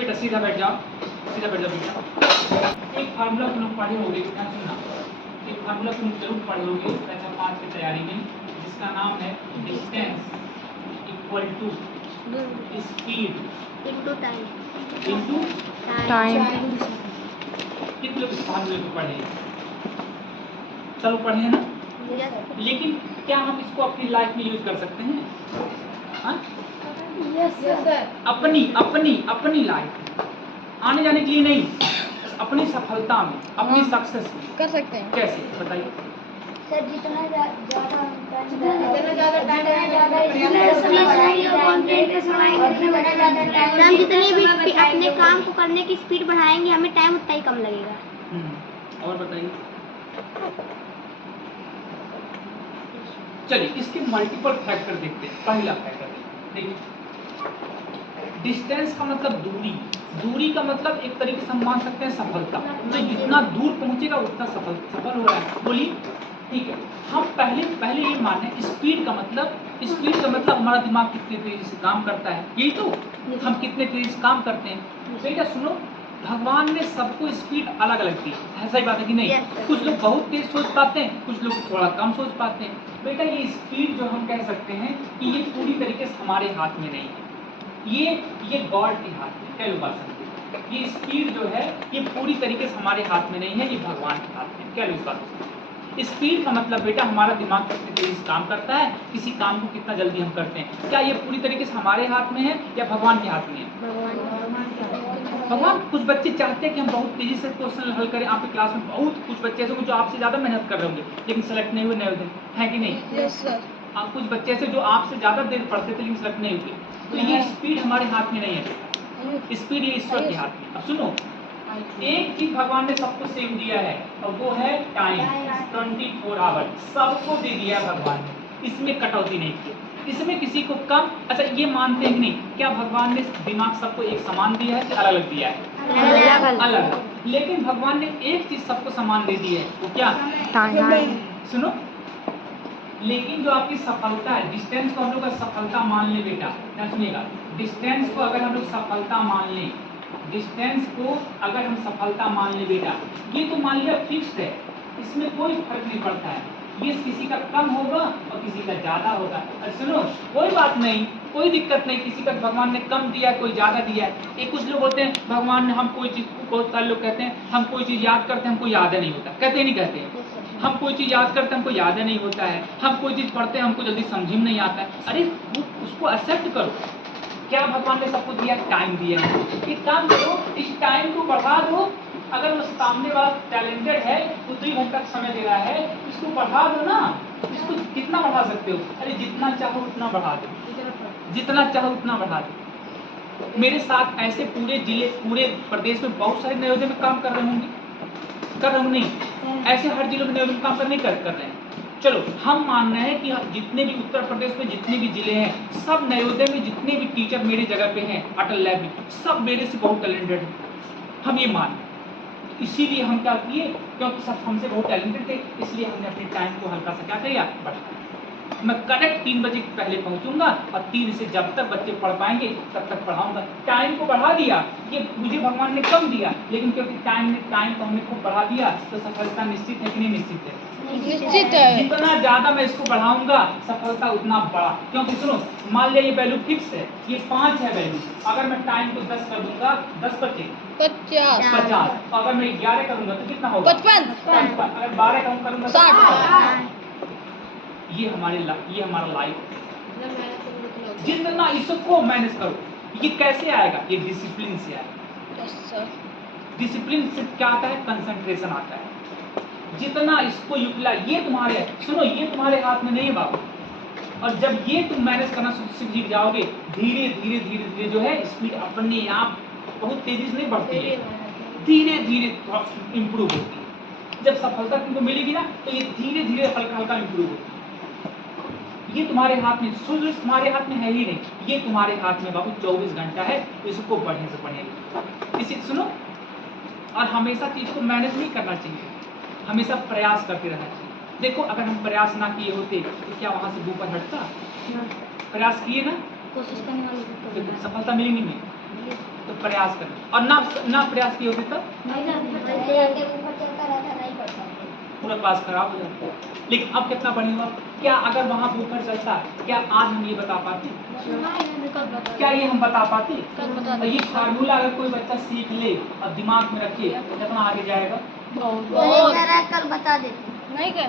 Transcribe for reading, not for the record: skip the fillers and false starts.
बेटा सीधा बैठ जाओ बेटा। एक फार्मूला तुम लोग पढ़े होंगे, ध्यान सुनना, एक फार्मूला तुम जरूर पढ़े होंगे कक्षा 5 की तैयारी में, जिसका नाम है distance equal to speed into time. कितने लोग इस फार्मूले को पढ़े? चलो पढ़े हैं ना? लेकिन क्या हम इसको अपनी लाइफ में यूज कर सकते हैं? हाँ? Yes sir. अपनी लाइफ, आने जाने के लिए नहीं, अपनी सफलता में, अपनी सक्सेस में कर सकते हैं। कैसे बताइए? सर जितना ज़्यादा हम जितनी भी अपने काम को करने की स्पीड बढ़ाएंगे हमें टाइम उतना ही कम लगेगा। और बताइए। चलिए इसके मल्टीपल फैक्टर देखते हैं। पहला फैक्टर देखिए, डिस्टेंस का मतलब दूरी का मतलब एक तरीके से हम मान सकते हैं सफलता। तो जितना दूर पहुंचेगा उतना सफल हो रहा है। बोलिए ठीक है। हम पहले ये माने स्पीड का मतलब हमारा दिमाग कितने तेजी से काम करता है, यही तो, हम कितने तेजी से काम करते हैं। बेटा सुनो, भगवान ने सबको स्पीड अलग अलग दी है, सही बात है कि नहीं? कुछ लोग बहुत तेज सोच पाते हैं, कुछ लोग थोड़ा कम सोच पाते हैं। बेटा ये स्पीड जो हम कह सकते हैं कि ये पूरी तरीके से हमारे हाथ में नहीं है, ये गॉड के हाथ में। क्या लोग बात समझते? ये स्पीड जो है ये पूरी तरीके से हमारे हाथ में नहीं है, ये भगवान के हाथ में। क्या लोग बात समझते? स्पीड का मतलब बेटा हमारा दिमाग कितनी तेजी से काम करता है, किसी काम को कितना जल्दी हम करते हैं, क्या ये पूरी तरीके से हमारे हाथ में है या भगवान के हाथ में है? भगवान। कुछ बच्चे चाहते हैं कि हम बहुत तेजी से क्वेश्चन हल करें। आपकी क्लास में बहुत कुछ बच्चे ऐसे जो आपसे ज़्यादा मेहनत कर रहे होंगे लेकिन सेलेक्ट नहीं हुए नवोदय, है कि नहीं? Yes sir. कुछ बच्चे ऐसे जो आपसे ज़्यादा देर पढ़ते थे लेकिन सेलेक्ट नहीं हुए। तो ये स्पीड हमारे हाथ में नहीं है, स्पीड ये ईश्वर के हाथ में। अब सुनो, एक चीज भगवान ने सबको सेम दिया है और वो है टाइम। 24 आवर सबको दे दिया है भगवान ने, इसमें कटौती नहीं की, इसमें किसी को कम। अच्छा ये मानते हैं कि नहीं, क्या भगवान ने दिमाग सबको एक समान दिया है कि अलग अलग दिया है? अलग। लेकिन भगवान ने एक चीज सबको समान दे दी है, वो क्या? सुनो, लेकिन जो आपकी सफलता है, डिस्टेंस को हम लोग सफलता मान ले बेटा, क्या सुनिएगा, डिस्टेंस को अगर हम लोग सफलता मान लें, डिस्टेंस को अगर हम सफलता मान ले बेटा, ये तो मान लिया फिक्स्ड है, इसमें कोई फर्क नहीं पड़ता है, ये किसी का कम होगा और किसी का ज्यादा होगा। और सुनो कोई बात नहीं, कोई दिक्कत नहीं, किसी का भगवान ने कम दिया कोई ज्यादा दिया है। एक कुछ लोग होते हैं भगवान ने हम कोई चीज, बहुत सारे लोग कहते हैं हम कोई चीज याद करते हैं हमको याद नहीं होता, कहते नहीं कहते हैं? हम कोई चीज याद करते हैं हमको याद नहीं होता है, हम कोई चीज पढ़ते हैं हमको जल्दी समझ में नहीं आता है। अरे उसको एक्सेप्ट करो, क्या भगवान ने सबको दिया? टाइम दिया है। एक काम करो, इस टाइम को बढ़ा दो। अगर वो सामने वाला टैलेंटेड है तो 2 घंटा समय दे रहा है, इसको बढ़ा दो ना। इसको कितना बढ़ा सकते हो? अरे जितना चाहो उतना बढ़ा दो, जितना चाहो उतना बढ़ा दो। मेरे साथ ऐसे पूरे जिले, पूरे प्रदेश में बहुत सारे नवोदय में काम कर रहे होंगे, कर रहे होंगे नहीं? ऐसे हर जिलों में नवोदय में काम नहीं कर रहे हैं। चलो हम मान रहे हैं कि जितने भी उत्तर प्रदेश में जितने भी जिले हैं, सब नवोदय में जितने भी टीचर मेरी जगह पे हैं अटल लैब में, सब मेरे से बहुत टैलेंटेड हैं, हम ये मान रहे हैं। इसीलिए हम क्या किए, क्योंकि सब हमसे बहुत टैलेंटेड थे, इसलिए हमने अपने टाइम को हल्का सा क्या किया, बढ़ाया। मैं करेक्ट 3 बजे पहले पहुंचूंगा और 3 से जब तक बच्चे पढ़ पाएंगे तब तक पढ़ाऊंगा। टाइम को बढ़ा दिया, ये मुझे भगवान ने कम दिया, लेकिन क्योंकि टाइम को हमने खूब बढ़ा दिया तो सफलता निश्चित है कि नहीं? निश्चित है, निश्चित है। जितना ज्यादा मैं इसको बढ़ाऊंगा सफलता उतना बड़ा। क्योंकि सुनो, मान लिया ये वैल्यू फिक्स है, ये 5 है वैल्यू, अगर मैं टाइम को 10 कर दूंगा, 10 बचे 50, अगर मैं 11 करूंगा तो कितना होगा? 55, अगर 12 करूंगा तो 60। ये हमारा लाइफ है। जितना इसको मैनेज करो, ये कैसे आएगा? ये डिसिप्लिन से आएगा। डिसिप्लिन से क्या आता है? कंसंट्रेशन आता है। जितना इसको यूटिलाइज, ये तुम्हारे, सुनो ये तुम्हारे हाथ में नहीं है बाबू, और जब ये तुम मैनेज करना सीख जाओगे, धीरे धीरे धीरे धीरे जो है स्पीड अपने आप बहुत तेजी से नहीं बढ़ती है, धीरे धीरे इम्प्रूव होती है। जब सफलता तुमको मिलेगी ना तो ये धीरे धीरे हल्का हल्का इम्प्रूव होती है। ये तुम्हारे हाथ में, सूर्य तुम्हारे हाथ में है ही नहीं, ये तुम्हारे हाथ में बाबू 24 घंटा है, इसको बढ़ने से बढ़ेगा। इसी सुनो, और हमेशा चीज को मैनेज नहीं करना चाहिए, हमेशा प्रयास करते रहना चाहिए। देखो अगर हम प्रयास ना किए होते तो क्या वहां से ऊपर हटता? प्रयास किए ना, कोशिश करने वाले तो सफलता मिलेगी नहीं। तो प्रयास करना, और ना प्रयास किए होते तब पूरा क्लास खराब हो जाता। लेकिन अब कितना बढ़िया हुआ, क्या अगर वहाँ बुफर चलता, क्या आज हम ये बता पाते? क्या ये हम बता पाते? और ये फार्मूला अगर कोई बच्चा सीख ले और दिमाग में रखे तो कितना आगे जाएगा। कल बता देते नहीं क्या